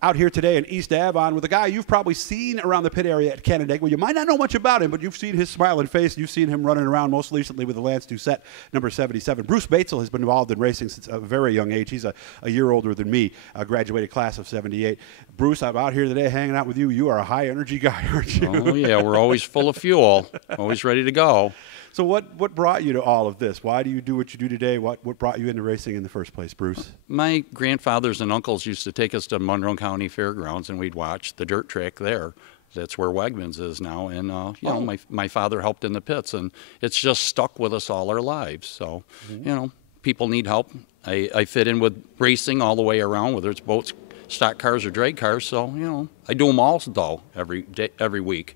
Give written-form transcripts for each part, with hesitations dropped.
Out here today in East Ave on with a guy you've probably seen around the pit area at Canandaigua. You might not know much about him, but you've seen his smiling face. You've seen him running around most recently with the Lance Doucette, number 77. Bruce Batzel has been involved in racing since a very young age. He's a year older than me, graduated class of 78. Bruce, I'm out here today hanging out with you. You are a high-energy guy, aren't you? Oh, yeah, we're always full of fuel, always ready to go. So what brought you to all of this? Why do you do what you do today? What brought you into racing in the first place, Bruce? My grandfathers and uncles used to take us to Monroe County Fairgrounds, and we'd watch the dirt track there. That's where Wegmans is now. And, you know, my father helped in the pits, and it's just stuck with us all our lives. So, you know, people need help. I fit in with racing all the way around, whether it's boats, stock cars, or drag cars. So, you know, I do them all, though, every week.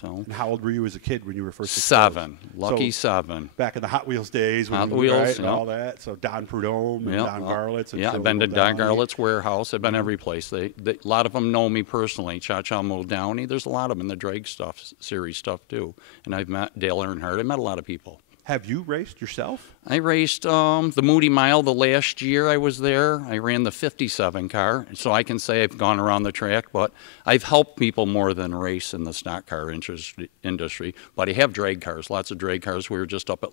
So. And how old were you as a kid when you were first exposed? 7. Lucky so 7. Back in the Hot Wheels days. Hot Wheels, right, and all that. So Don Prudhomme and Don Garlitz. And I've been to Don Garlitz's warehouse. I've been every place. A lot of them know me personally. Cha-Cha Muldowney. There's a lot of them in the drag stuff, series stuff, too. And I've met Dale Earnhardt. I've met a lot of people. Have you raced yourself? I raced the Moody Mile the last year I was there. I ran the 57 car, so I can say I've gone around the track, but I've helped people more than race in the stock car industry. But I have drag cars, lots of drag cars. We were just up at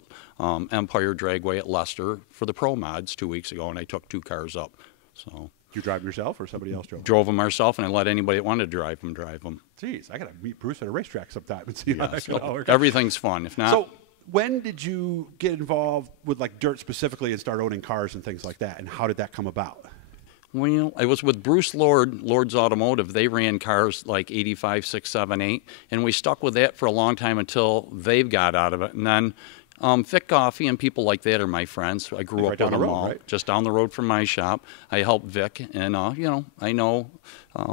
Empire Dragway at Leicester for the Pro Mods 2 weeks ago, and I took 2 cars up. So. You drive them yourself or somebody else drove? Drove them ourselves, and I let anybody that wanted to drive them. Jeez, I got to meet Bruce at a racetrack sometime and see how that can all work. Everything's fun. If not. So, when did you get involved with like dirt specifically and start owning cars and things like that? And how did that come about? Well, I was with Bruce Lord, Lord's Automotive. They ran cars like 85, 6, 7, 8, and we stuck with that for a long time until they got out of it. And then Vic Coffee and people like that are my friends. I grew up with them all, right? Just down the road from my shop. I helped Vic, and you know, I know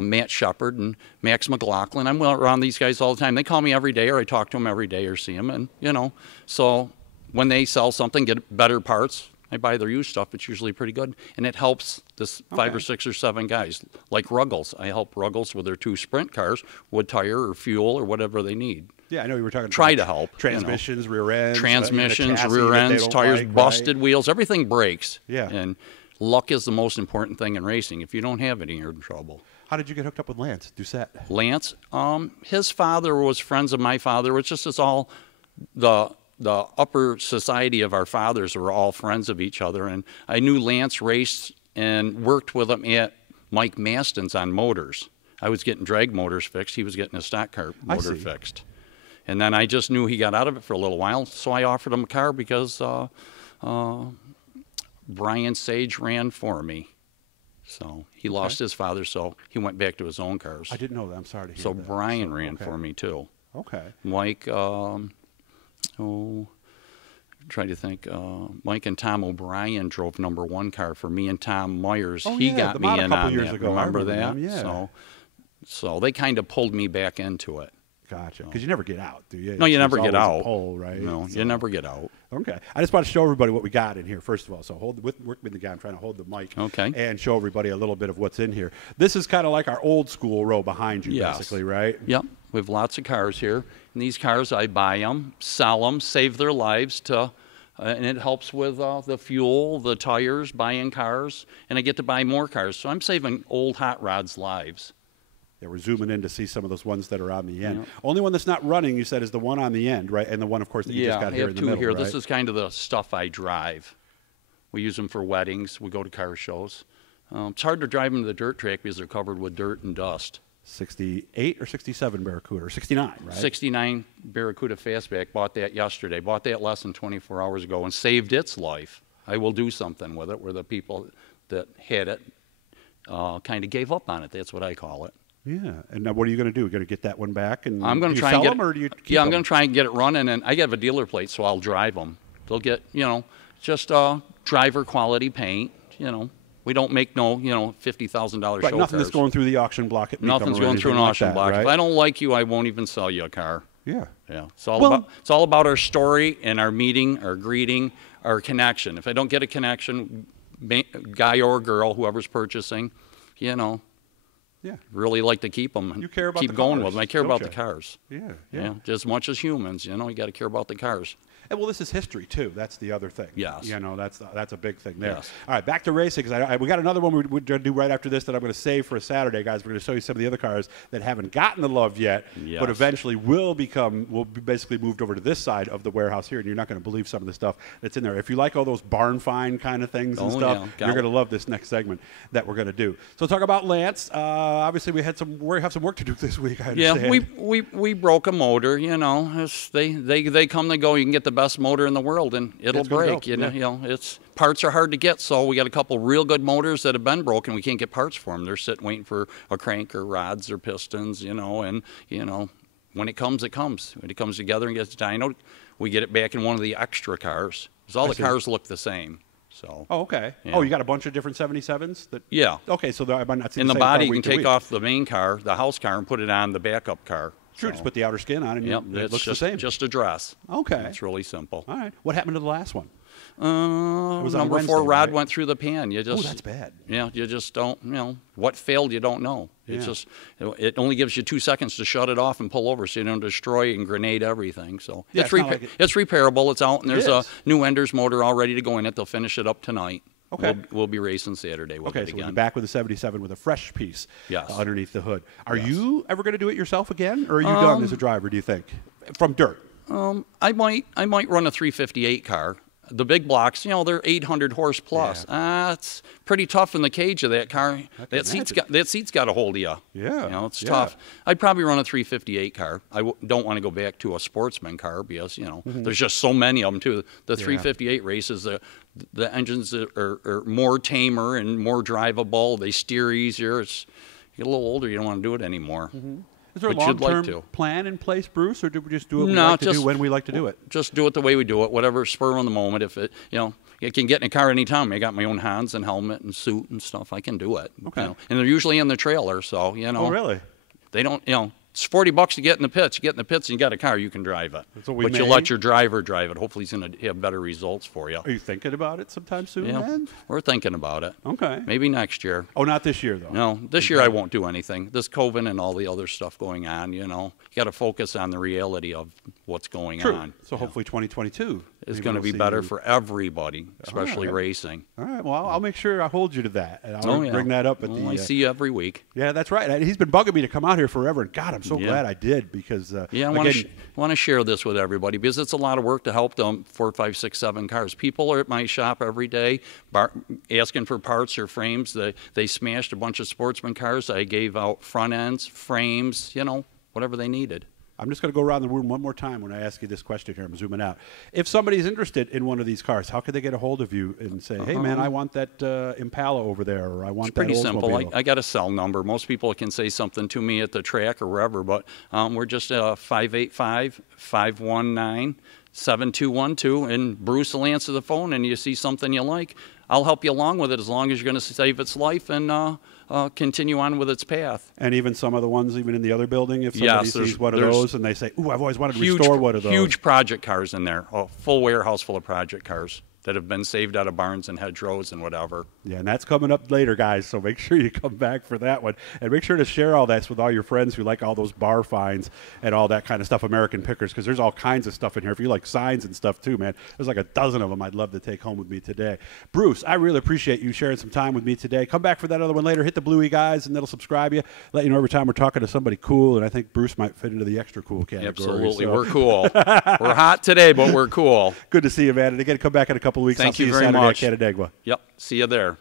Matt Shepard and Max McLaughlin. I'm around these guys all the time. They call me every day, or I talk to them every day, or see them, and you know. So when they sell something, get better parts, I buy their used stuff. It's usually pretty good, and it helps this 5 or 6 or 7 guys. Like Ruggles, I help Ruggles with their 2 sprint cars, wood tire or fuel or whatever they need. Yeah, I know you were talking. Try to help. Transmissions, you know. rear ends. Transmissions, rear ends, tires, like, busted wheels, everything breaks. Yeah. And luck is the most important thing in racing. If you don't have it, you're in trouble. How did you get hooked up with Lance Doucette? Lance, his father was friends of my father. It's just all the upper society of our fathers were all friends of each other. And I knew Lance raced and worked with him at Mike Maston's on motors. I was getting drag motors fixed. He was getting a stock car motor fixed. And then I just knew he got out of it for a little while, so I offered him a car because Brian Sage ran for me. So he lost his father, so he went back to his own cars. I didn't know that. I'm sorry to hear so that. Brian ran for me, too. Okay. Mike, trying to think, Mike and Tom O'Brien drove #1 car for me and Tom Myers. He got me in on that. Remember that? Yeah. So they kind of pulled me back into it. Gotcha. Because you never get out, do you? No, you never get out. Pole, right? No, you never get out. Okay. I just want to show everybody what we got in here, first of all. So work with the guy. I'm trying to hold the mic. Okay. And show everybody a little bit of what's in here. This is kind of like our old school row behind you, basically, right? Yep. We have lots of cars here. And these cars, I buy them, sell them, save their lives and it helps with the fuel, the tires, buying cars, and I get to buy more cars. So I'm saving old hot rods' lives. Yeah, we're zooming in to see some of those ones that are on the end. Only one that's not running, you said, is the one on the end, right? And the one, of course, that you just got here in the middle, here. Right? This is kind of the stuff I drive. We use them for weddings. We go to car shows. It's hard to drive them to the dirt track because they're covered with dirt and dust. 68 or 67 Barracuda, or 69, right? 69 Barracuda Fastback. Bought that yesterday. Bought that less than 24 hours ago and saved its life. I will do something with it where the people that had it kind of gave up on it. That's what I call it. Yeah, and now what are you going to do? You're going to get that one back, and I'm going to try sell and get them, or do you keep I'm them? going to try and get it running, and I have a dealer plate, so I'll drive them. They'll get, you know, just driver quality paint. You know, we don't make no, you know, $50,000 right, show nothing cars. that's going through the auction block. Nothing's going through an auction block. Right? If I don't like you, I won't even sell you a car. Yeah. Yeah. It's all about our story and our meeting, our greeting, our connection. If I don't get a connection, guy or girl, whoever's purchasing, you know. Yeah. Really like to keep them and you care about keep the going cars, with them. I care about the cars. Yeah, yeah. Just as much as humans, you know, you got to care about the cars. And well, this is history too. That's the other thing. Yes. You know, that's a big thing there. Yes. All right, back to racing, because we got another one we're going to do right after this that I'm going to save for a Saturday, guys. We're going to show you some of the other cars that haven't gotten the love yet, Yes. but eventually will be basically moved over to this side of the warehouse here, and you're not going to believe some of the stuff that's in there. If you like all those barn find kind of things and stuff, you're going to love this next segment that we're going to do. So talk about Lance. Obviously, we have some work to do this week, I understand. Yeah, we broke a motor, you know. They come, they go. You can get the best motor in the world, and it'll break. You know, it's parts are hard to get, so we got a couple real good motors that have been broken. We can't get parts for them. They're sitting waiting for a crank or rods or pistons, you know. And you know, when it comes, it comes. When it comes together and gets dynoed, we get it back in one of the extra cars. Because all the cars look the same. So. Oh, okay. Yeah. Oh, you got a bunch of different 77s? Yeah. Okay, so I might not see in the the same body, car you can take off the main car, the house car, and put it on the backup car. Sure, just put the outer skin on, and it looks the same. Just a dress. Okay. It's really simple. All right. What happened to the last one? Number 4 rod went through the pan. You just, that's bad. Yeah, you just don't, you know, what failed you don't know. It's just, it only gives you 2 seconds to shut it off and pull over so you don't destroy and grenade everything. So yeah, it's repairable. It's out, and there's a new Enders motor all ready to go in it. They'll finish it up tonight. Okay. We'll be racing Saturday with it again. So we'll be back with a 77 with a fresh piece underneath the hood. Are you ever going to do it yourself again, or are you done as a driver, do you think, from dirt? I might run a 358 car. The big blocks, you know, they're 800 horse plus. It's pretty tough in the cage of that car. That seat's got a hold of you. Yeah. You know, it's tough. I'd probably run a 358 car. I don't want to go back to a sportsman car because, you know, there's just so many of them, too. The 358 races, the engines are more tamer and more drivable. They steer easier. You get a little older, you don't want to do it anymore. Is there a long-term plan in place, Bruce, or do we just do what we like to do when we like to do it? Just do it the way we do it, whatever spur on the moment. If it, you know, you can get in a car anytime. I got my own hands and helmet and suit and stuff. I can do it. Okay. You know? And they're usually in the trailer, so, you know. Oh, really? They don't, you know. It's $40 to get in the pits. You get in the pits and you got a car, you can drive it. But you let your driver drive it. Hopefully he's going to have better results for you. Are you thinking about it sometime soon, man? We're thinking about it. Okay. Maybe next year. Oh, not this year, though? No, this year I won't do anything. This COVID and all the other stuff going on, you know. You got to focus on the reality of what's going on. So hopefully 2022 is going to be better for everybody, especially racing. All right. Well, I'll make sure I hold you to that. And I'll bring that up at the... I see you every week. Yeah, that's right. He's been bugging me to come out here forever, and God, I'm so glad I did because... I want to share this with everybody because it's a lot of work to help them 4, 5, 6, 7 cars. People are at my shop every day asking for parts or frames. They smashed a bunch of sportsman cars. I gave out front ends, frames, you know, whatever they needed. I'm just going to go around the room one more time when I ask you this question here. I'm zooming out. If somebody's interested in one of these cars, how could they get a hold of you and say, hey, man, I want that Impala over there, or I want that Oldsmobile? It's pretty simple. I got a cell number. Most people can say something to me at the track or wherever, but we're just 585-519-7212, and Bruce will answer the phone, and you see something you like, I'll help you along with it as long as you're going to save its life and continue on with its path. And even some of the ones even in the other building, if somebody sees one of those and they say, ooh, I've always wanted to restore one of those. Huge project cars in there, a full warehouse full of project cars that have been saved out of barns and hedgerows and whatever. Yeah, and that's coming up later, guys, so make sure you come back for that one. And make sure to share all this with all your friends who like all those bar finds and all that kind of stuff, American Pickers, because there's all kinds of stuff in here. If you like signs and stuff too, man, there's like a dozen of them I'd love to take home with me today. Bruce, I really appreciate you sharing some time with me today. Come back for that other one later. Hit the bluey, guys, and that'll subscribe you. Let you know every time we're talking to somebody cool, and I think Bruce might fit into the extra cool category. Absolutely. So. We're cool. We're hot today, but we're cool. Good to see you, man. And again, come back in a couple of weeks. Thank you very much. Yep. See you there.